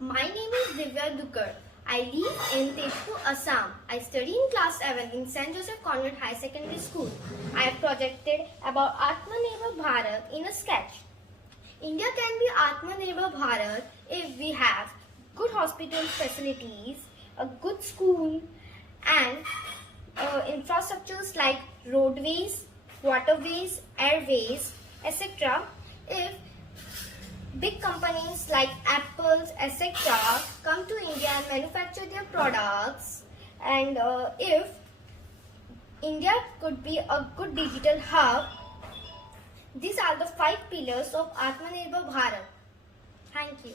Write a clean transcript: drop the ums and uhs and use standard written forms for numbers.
My name is Divya Dugar. I live in Tazepur, Assam. I study in class 7 in St. Joseph Convent High Secondary School. I have projected about Aatmnirbhar Bharat in a sketch. India can be Aatmnirbhar Bharat if we have good hospital facilities, a good school, and infrastructures like roadways, waterways, airways, etc. If big companies like Apples, etc. come to India and manufacture their products, and if India could be a good digital hub, these are the 5 pillars of Aatmnirbhar Bharat. Thank you.